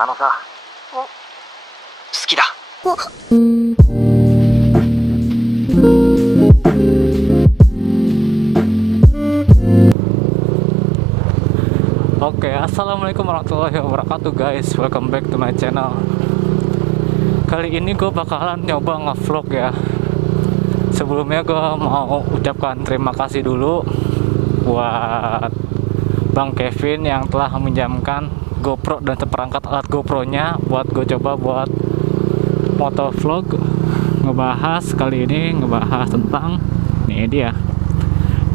あのさ、好きだ。Oke, assalamualaikum warahmatullahi wabarakatuh guys. Welcome back to my channel. Kali ini gue bakalan nyoba ngevlog ya. Sebelumnya gue mau ucapkan terima kasih dulu buat Bang Kevin yang telah meminjamkan GoPro dan seperangkat alat GoPro-nya buat gue coba buat motovlog. Kali ini ngebahas tentang ini dia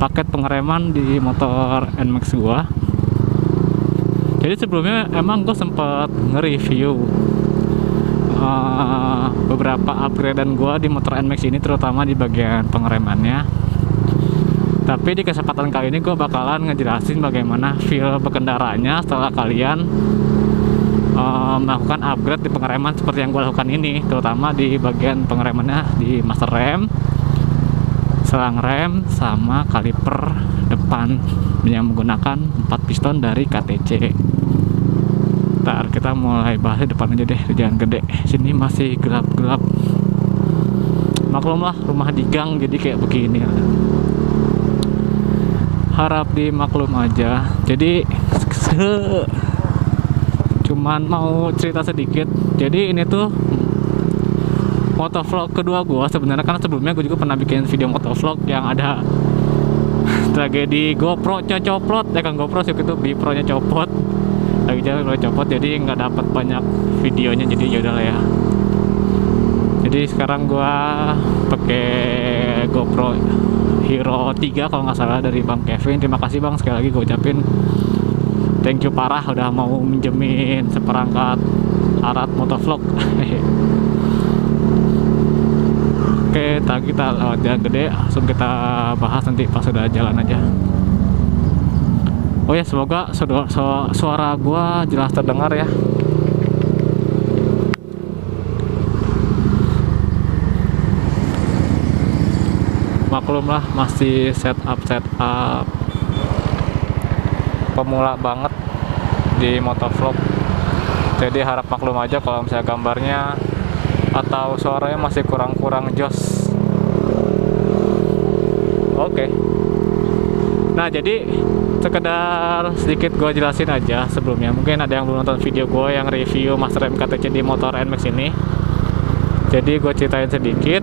paket pengereman di motor NMAX gua. Jadi sebelumnya emang gue sempat nge-review beberapa upgradean gue di motor NMAX ini, terutama di bagian pengeremannya. Tapi di kesempatan kali ini gue bakalan ngejelasin bagaimana feel berkendaranya setelah kalian melakukan upgrade di pengereman seperti yang gue lakukan ini, terutama di bagian pengeremannya di master rem, selang rem, sama kaliper depan yang menggunakan 4 piston dari KTC. Ntar kita mulai bahas di depan aja deh, di jalan gede. Sini masih gelap-gelap. Maklum lah, rumah di gang jadi kayak begini. Harap dimaklum aja. Jadi cuman mau cerita sedikit. Jadi ini tuh motovlog kedua gue sebenarnya, karena sebelumnya gue juga pernah bikin video motovlog yang ada tragedi GoPro-nya copot. Kan GoPro sih itu Bipro-nya copot. Lagi jalan mulai copot, jadi nggak dapat banyak videonya, jadi yaudah lah ya. Jadi sekarang gua pakai GoPro Hero 3 kalau nggak salah dari Bang Kevin. Terima kasih Bang, sekali lagi gue ucapin thank you parah udah mau minjemin seperangkat alat motovlog. Oke, tadi kita lewat jalan gede, langsung kita bahas nanti pas udah jalan aja. Oh ya, semoga suara gua jelas terdengar ya. Maklum lah, masih setup pemula banget di motovlog. Jadi harap maklum aja kalau misalnya gambarnya atau suaranya masih kurang jos. Oke. Nah, jadi sekedar sedikit gue jelasin aja sebelumnya. Mungkin ada yang belum nonton video gue yang review master rem KTC di motor NMAX ini. Jadi gue ceritain sedikit.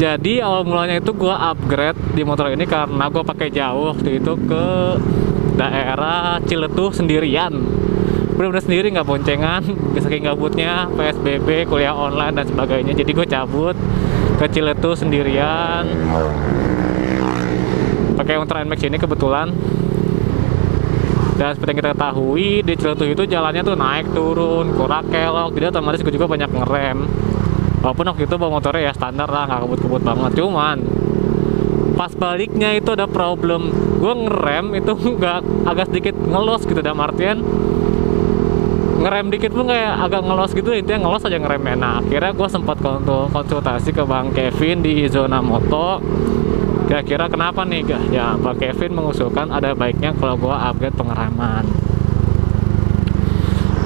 Jadi awal mulanya itu gue upgrade di motor ini karena gue pakai jauh waktu itu ke daerah Ciletuh sendirian. Bener-bener sendiri, nggak boncengan, saking gabutnya PSBB, kuliah online dan sebagainya. Jadi gue cabut ke Ciletuh sendirian pakai motor NMAX ini kebetulan. Dan seperti yang kita ketahui, di Ciletuh itu jalannya tuh naik turun, kurang kelok, jadi otomatis gue juga banyak ngerem. Walaupun waktu itu bawa motornya ya standar lah, nggak kebut-kebut banget. Cuman pas baliknya itu ada problem, gue ngerem itu nggak, agak sedikit ngelos gitu, dalam artian ngerem dikit pun kayak agak ngelos gitu, intinya ngelos aja ngeremnya. Nah, akhirnya gue sempat konsultasi ke Bang Kevin di Zona Moto. Kira-kira kenapa nih? Ya, Bang Kevin mengusulkan ada baiknya kalau gue upgrade pengereman.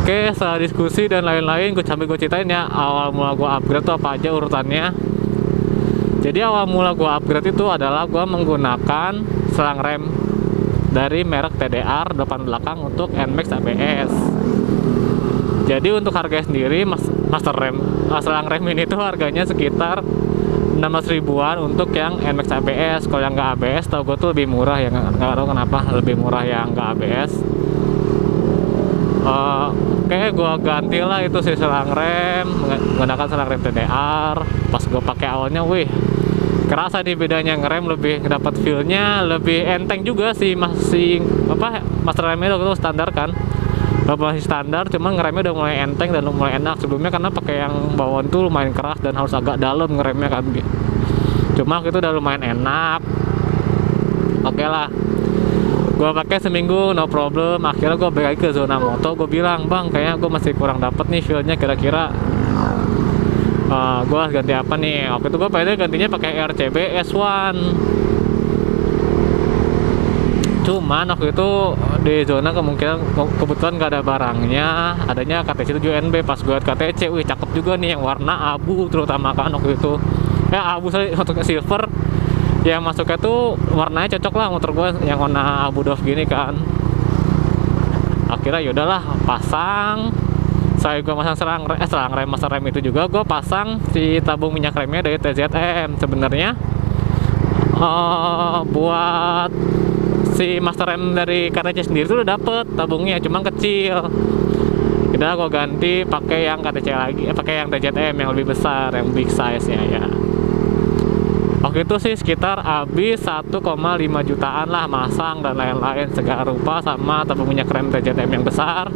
Oke, setelah diskusi dan lain-lain, gue ceritain ya awal mula gue upgrade tuh apa aja urutannya. Jadi awal mula gue upgrade itu adalah gue menggunakan selang rem dari merek TDR depan belakang untuk NMAX ABS. Jadi untuk harganya sendiri master rem selang rem ini tuh harganya sekitar 16 ribuan untuk yang NMAX ABS. Kalau yang nggak ABS tau gue tuh lebih murah ya, nggak tahu kenapa lebih murah yang nggak ABS. Kayak gue ganti lah itu si selang rem, menggunakan selang rem TDR. Pas gue pakai awalnya, wih, kerasa nih bedanya, ngerem lebih dapat feelnya, lebih enteng juga sih. Masih master remnya itu standar kan, masih standar, cuman ngeremnya udah mulai enteng dan mulai enak. Sebelumnya karena pakai yang bawaan tuh lumayan keras dan harus agak dalam ngeremnya kan. Cuma itu udah lumayan enak. Oke lah, gue pakai seminggu no problem. Akhirnya gue balik lagi ke Zona Moto. Gue bilang, Bang, kayaknya gue masih kurang dapet nih feelnya, kira-kira gue harus ganti apa nih. Waktu itu gue gantinya pakai RCB S1. Cuman waktu itu di zona kemungkinan kebetulan gak ada barangnya, adanya KTC 7NB. Pas gue liat KTC, wih cakep juga nih yang warna abu terutama kan waktu itu. Abu masuknya silver. Yang masuknya tuh warnanya cocok lah motor gue yang warna abu doff gini kan. Akhirnya yaudahlah pasang. Saya gue masang serang rem master rem itu juga gue pasang si tabung minyak remnya dari TZM. Sebenarnya buat si master rem dari KTC sendiri tuh udah dapet tabungnya, cuma kecil. Udah gue ganti pakai yang KTC lagi, pakai yang TZM yang lebih besar, yang big size ya. Waktu itu sih sekitar habis 1,5 jutaan lah masang dan lain-lain segala rupa sama tabung minyak rem TZM yang besar.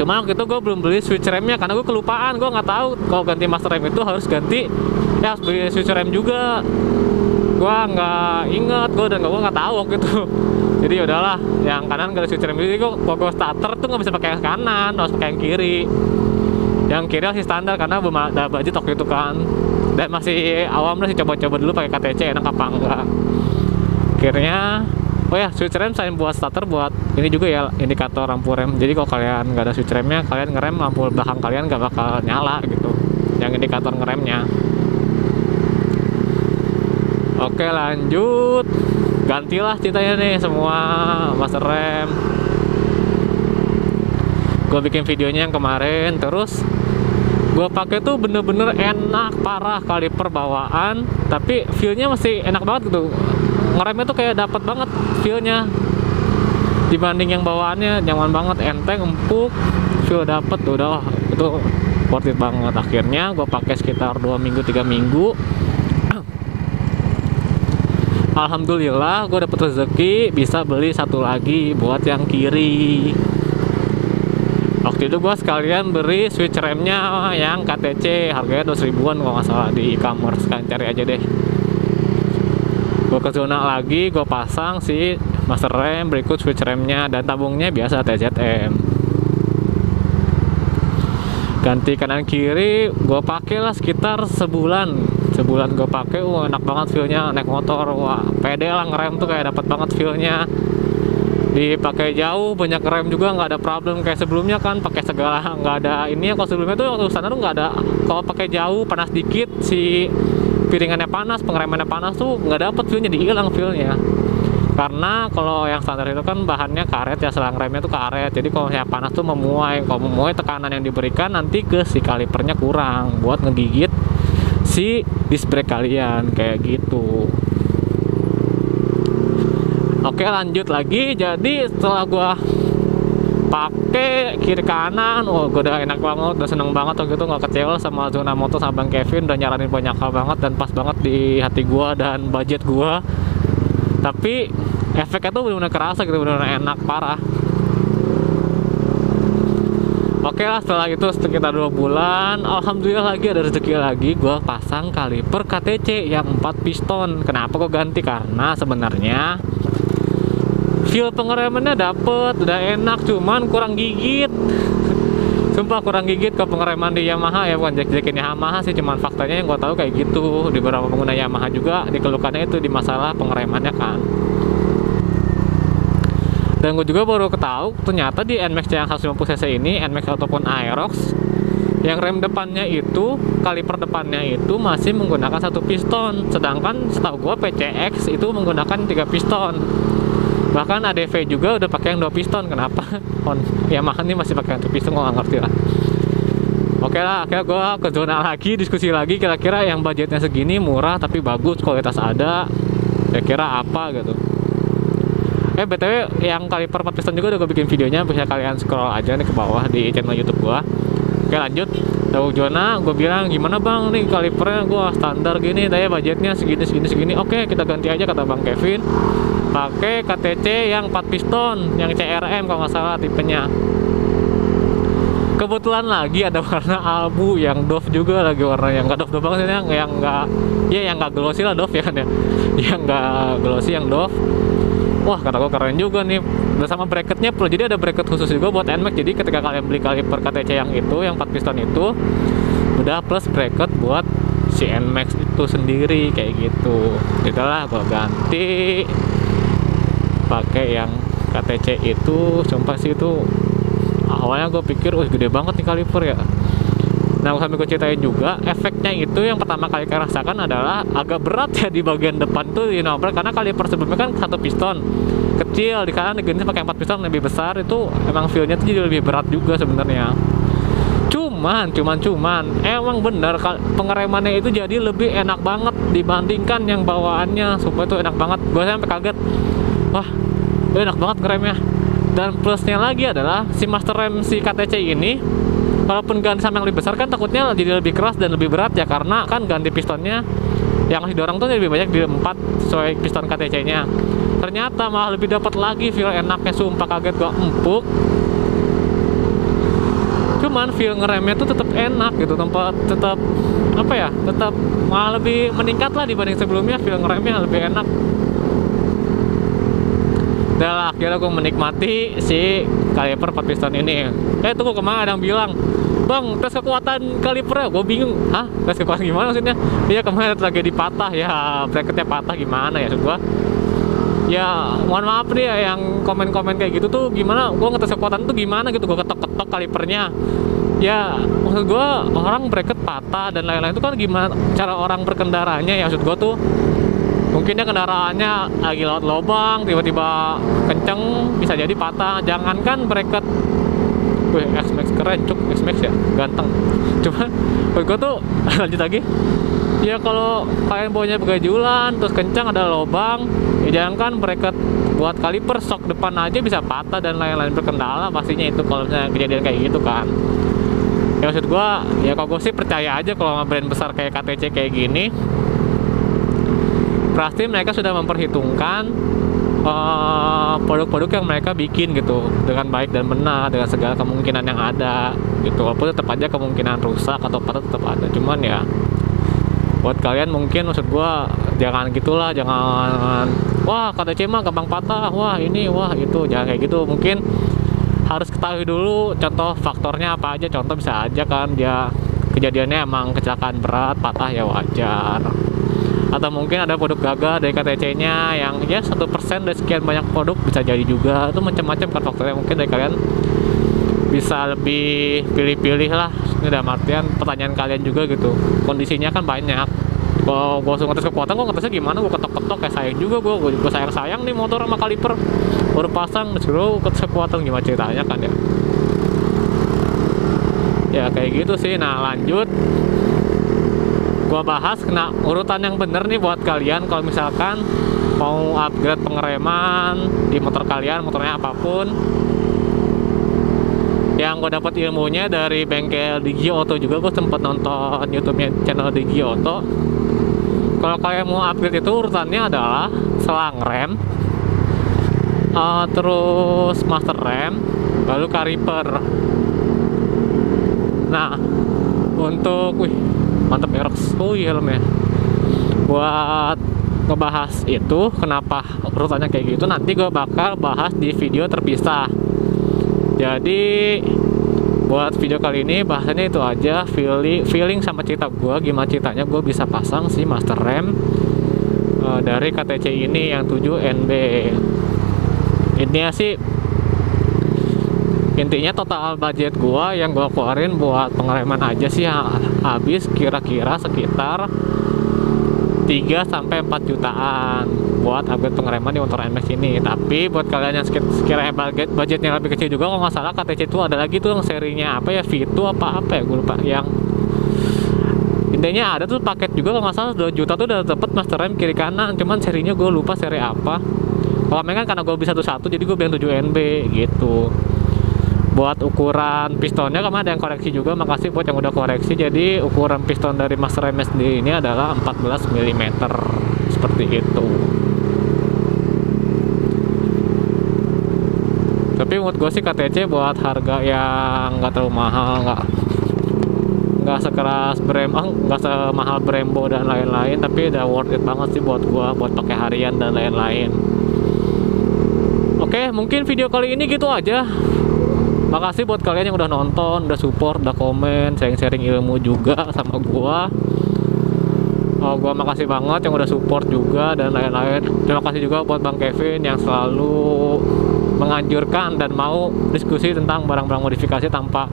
Cuma waktu itu gue belum beli switch remnya karena gue kelupaan, gue nggak tahu kalau ganti master rem itu harus ganti ya harus beli switch rem juga. Gue nggak inget, gue nggak tahu waktu itu. Jadi udahlah, yang kanan gak ada switch rem. Jadi gue starter tuh nggak bisa pakai yang kanan, harus pakai yang kiri. Yang kiri masih standar karena belum ada budget waktu itu kan. Dan masih awam lah sih, coba-coba dulu pakai KTC enak apa enggak. Akhirnya, oh ya switch rem selain buat starter, buat ini juga ya indikator lampu rem. Jadi kalau kalian nggak ada switch remnya, kalian ngerem lampu belakang kalian nggak bakal nyala gitu. Yang indikator ngeremnya. Oke lanjut, gantilah ceritanya nih semua master rem. Gue bikin videonya yang kemarin, terus gue pakai tuh bener-bener enak parah kaliper bawaan, tapi feelnya masih enak banget gitu. Ngeremnya tuh kayak dapat banget feelnya dibanding yang bawaannya, nyaman banget, enteng, empuk, feel dapet, udah itu worth it banget. Akhirnya gue pakai sekitar 2 minggu 3 minggu. Alhamdulillah gue dapet rezeki bisa beli satu lagi buat yang kiri. Waktu itu gue sekalian beli switch remnya yang KTC, harganya 200 ribuan kalau nggak salah di e-commerce kan, cari aja deh. Gue ke zona lagi, gue pasang si master rem, berikut switch remnya dan tabungnya biasa TZM. Ganti kanan kiri, gue pakai lah sekitar sebulan gue pakai, enak banget feelnya naik motor, wah pede lah ngerem tuh kayak dapat banget feelnya. Dipakai jauh banyak rem juga nggak ada problem kayak sebelumnya kan, pakai segala nggak ada ini ya. Kalau sebelumnya tuh waktu sana tuh nggak ada, kalau pakai jauh panas dikit si piringannya panas, pengeremannya panas tuh nggak dapet feelnya, dihilang feelnya. Karena kalau yang standar itu kan bahannya karet ya, selang remnya tuh karet, jadi kalau yang panas tuh memuai, kalau memuai tekanan yang diberikan nanti ke si kalipernya kurang buat ngegigit si disc brake kalian kayak gitu. Oke lanjut lagi, jadi setelah gua pakai kiri kanan, gue udah enak banget, udah seneng banget waktu itu, nggak kecewa sama zona motor sama Bang Kevin, udah nyaranin banyak hal banget dan pas banget di hati gua dan budget gua. Tapi efeknya tuh benar-benar kerasa gitu, benar-benar enak parah. Oke lah, setelah itu sekitar 2 bulan, alhamdulillah lagi ada rezeki lagi, gue pasang kaliper KTC yang 4 piston. Kenapa gue ganti? Karena sebenarnya feel pengeremannya dapet, udah enak, cuman kurang gigit. Sumpah kurang gigit ke pengereman di Yamaha ya, bukan jelek-jelekin Yamaha sih, cuman faktanya yang gue tahu kayak gitu. Di beberapa pengguna Yamaha juga dikeluhkannya itu di masalah pengeremannya kan. Dan gue juga baru ketahui ternyata di NMAX yang 150cc ini, NMAX ataupun Aerox, yang rem depannya itu, kaliper depannya itu masih menggunakan 1 piston. Sedangkan setahu gue PCX itu menggunakan 3 piston. Bahkan ADV juga udah pakai yang 2 piston. Kenapa Yamaha ini masih pakai 1 piston, gue gak ngerti lah. Oke lah, akhirnya gue ke zona lagi, diskusi lagi kira-kira yang budgetnya segini, murah tapi bagus, kualitas ada, kira-kira apa gitu. BTW yang kaliper 4 piston juga udah gue bikin videonya, bisa kalian scroll aja nih ke bawah di channel YouTube gue. Oke lanjut, tahu zona, gue bilang gimana bang nih kalipernya, gue standar gini, daya budgetnya segini. Oke kita ganti aja kata Bang Kevin, pakai KTC yang 4 piston, yang CRM kalau nggak salah tipenya. Kebetulan lagi ada warna abu yang doff juga, lagi warna yang nggak doff banget, yang nggak, ya yang nggak glossy lah doff ya kan ya, yang nggak glossy yang doff. Wah kata gue keren juga nih, bersama bracketnya perlu, jadi ada bracket khusus juga buat NMAX. Jadi ketika kalian beli kaliper KTC yang itu, yang 4 piston itu, udah plus bracket buat si NMAX itu sendiri kayak gitu. Itulah gue ganti. pakai yang KTC itu. Sumpah sih itu awalnya gue pikir, gede banget nih kaliper ya. Nah, sambil gue ceritain juga, efeknya itu yang pertama kali saya rasakan adalah agak berat ya di bagian depan tuh di knober, karena kaliper sebelumnya kan satu piston kecil, di kanan diganti pakai 4 piston lebih besar, itu emang feel-nya tuh jadi lebih berat juga sebenarnya. Cuman emang bener pengeremannya itu jadi lebih enak banget dibandingkan yang bawaannya. Sumpah itu enak banget, gue sampai kaget, wah enak banget ngeremnya. Dan plusnya lagi adalah si master rem si KTC ini, walaupun ganti sama yang lebih besar kan takutnya jadi lebih keras dan lebih berat ya, karena kan ganti pistonnya yang didorong tuh lebih banyak di 4 sesuai piston KTC nya. Ternyata malah lebih dapat lagi feel enaknya. Sumpah kaget gua, empuk. Cuman feel ngeremnya tuh tetap enak gitu, tetap apa ya, tetap malah lebih meningkat lah dibanding sebelumnya. Feel ngeremnya lebih enak. Dan akhirnya gue menikmati si kaliper 4 piston ini. Tunggu, kemarin ada yang bilang, bang, tes kekuatan kalipernya. Gue bingung, hah? Tes kekuatan gimana maksudnya? Iya, kemarin ada tragedi patah ya, bracketnya patah gimana ya, maksud gue. Ya, mohon maaf nih ya yang komen-komen kayak gitu tuh gimana, gue ngetes kekuatan tuh gimana gitu, gue ketok-ketok kalipernya. Ya, maksud gue orang bracket patah dan lain-lain itu kan gimana cara orang berkendaranya ya, maksud gue tuh mungkin dia kendaraannya lagi lewat lubang, tiba-tiba kenceng, bisa jadi patah. Jangankan bracket, X-Max keren, cuk, X-Max ya, ganteng. Cuma, gue tuh lanjut lagi. Ya kalau kalian bawanya begajulan, terus kencang ada lubang, ya jangankan bracket buat kaliper, sok depan aja bisa patah dan lain-lain berkendala pastinya itu kalau misalnya kejadian kayak gitu kan. Ya maksud gue, ya kalau gue sih percaya aja kalau sama brand besar kayak KTC kayak gini, pasti mereka sudah memperhitungkan produk-produk yang mereka bikin gitu dengan baik dan benar, dengan segala kemungkinan yang ada gitu. Walaupun tetap aja kemungkinan rusak atau patah tetap ada. Cuman ya buat kalian mungkin, maksud gua jangan gitulah, jangan wah KTC mah gampang patah, wah ini, wah itu, jangan kayak gitu. Mungkin harus ketahui dulu contoh faktornya apa aja. Contoh bisa aja kan dia kejadiannya emang kecelakaan berat, patah ya wajar. Atau mungkin ada produk gagal dari KTC-nya yang ya 1% dari sekian banyak produk, bisa jadi juga. Itu macam-macam kan faktornya. Mungkin dari kalian bisa lebih pilih-pilih lah. Ini dalam artian pertanyaan kalian juga gitu, kondisinya kan banyak. Kalau gue langsung ngetes kekuatan, gue ngetesnya gimana, gue ketok-ketok kayak sayang juga. Gue sayang nih motor sama kaliper baru pasang, disuruh ngetes kekuatan, gimana ceritanya kan ya. Ya kayak gitu sih. Nah lanjut, gua bahas kena urutan yang bener nih buat kalian kalau misalkan mau upgrade pengereman di motor kalian, motornya apapun. Yang gue dapat ilmunya dari bengkel Digi Auto juga, gue sempat nonton YouTube-nya channel Digi Auto. Kalau kalian mau upgrade itu urutannya adalah selang rem, terus master rem, lalu kaliper. Nah untuk, mantap Aerox, helmnya. Buat ngebahas itu kenapa urutannya kayak gitu, nanti gue bakal bahas di video terpisah. Jadi buat video kali ini bahasanya itu aja, feeling sama cerita gue, gimana ceritanya gue bisa pasang si master rem dari KTC ini yang 7NB. Intinya sih, intinya total budget gua yang gua keluarin buat pengereman aja sih habis kira-kira sekitar 3-4 jutaan buat upgrade pengereman di motor NMAX ini. Tapi buat kalian yang sekiranya budgetnya lebih kecil juga, kalau nggak salah KTC itu ada lagi tuh yang serinya apa ya, V2 apa ya, gue lupa. Yang intinya ada tuh paket juga kalau nggak salah 2 juta tuh udah dapet master rem kiri kanan, cuman serinya gue lupa seri apa. Kalau kan karena gue beli satu-satu jadi gue bilang 7NB gitu. Buat ukuran pistonnya kemarin ada yang koreksi juga, makasih buat yang udah koreksi. Jadi ukuran piston dari master rem sendiri ini adalah 14 mm seperti itu. Tapi menurut gue sih KTC buat harga yang nggak terlalu mahal, nggak sekeras nggak semahal Brembo dan lain-lain, tapi udah worth it banget sih buat gue, buat pakai harian dan lain-lain. Oke, mungkin video kali ini gitu aja. Makasih buat kalian yang udah nonton, udah support, udah komen, sharing-sharing ilmu juga sama gua. Gua makasih banget yang udah support juga dan lain-lain. Terima kasih juga buat Bang Kevin yang selalu menganjurkan dan mau diskusi tentang barang-barang modifikasi tanpa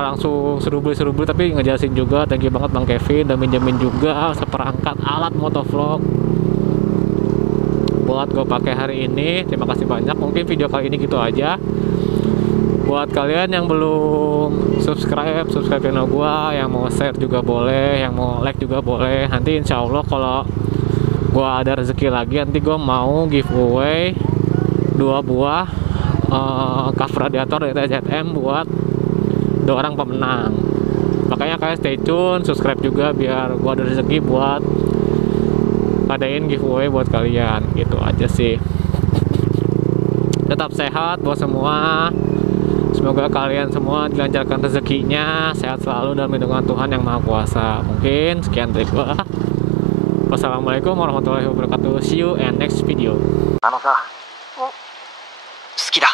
langsung seru-seru tapi ngejelasin juga. Thank you banget Bang Kevin, dan minjemin juga seperangkat alat motovlog buat gue pakai hari ini. Terima kasih banyak. Mungkin video kali ini gitu aja. Buat kalian yang belum subscribe channel gua, yang mau share juga boleh, yang mau like juga boleh. Nanti insya Allah kalau gua ada rezeki lagi, nanti gua mau giveaway 2 buah cover radiator dari TZM buat 2 orang pemenang. Makanya kalian stay tune, subscribe juga biar gua ada rezeki buat ngadain giveaway buat kalian. Gitu aja sih. Tetap sehat buat semua. Semoga kalian semua dilancarkan rezekinya, sehat selalu dalam lindungan Tuhan Yang Maha Kuasa. Mungkin sekian dari gua. Wassalamualaikum warahmatullahi wabarakatuh. See you and next video. さ、好きだ。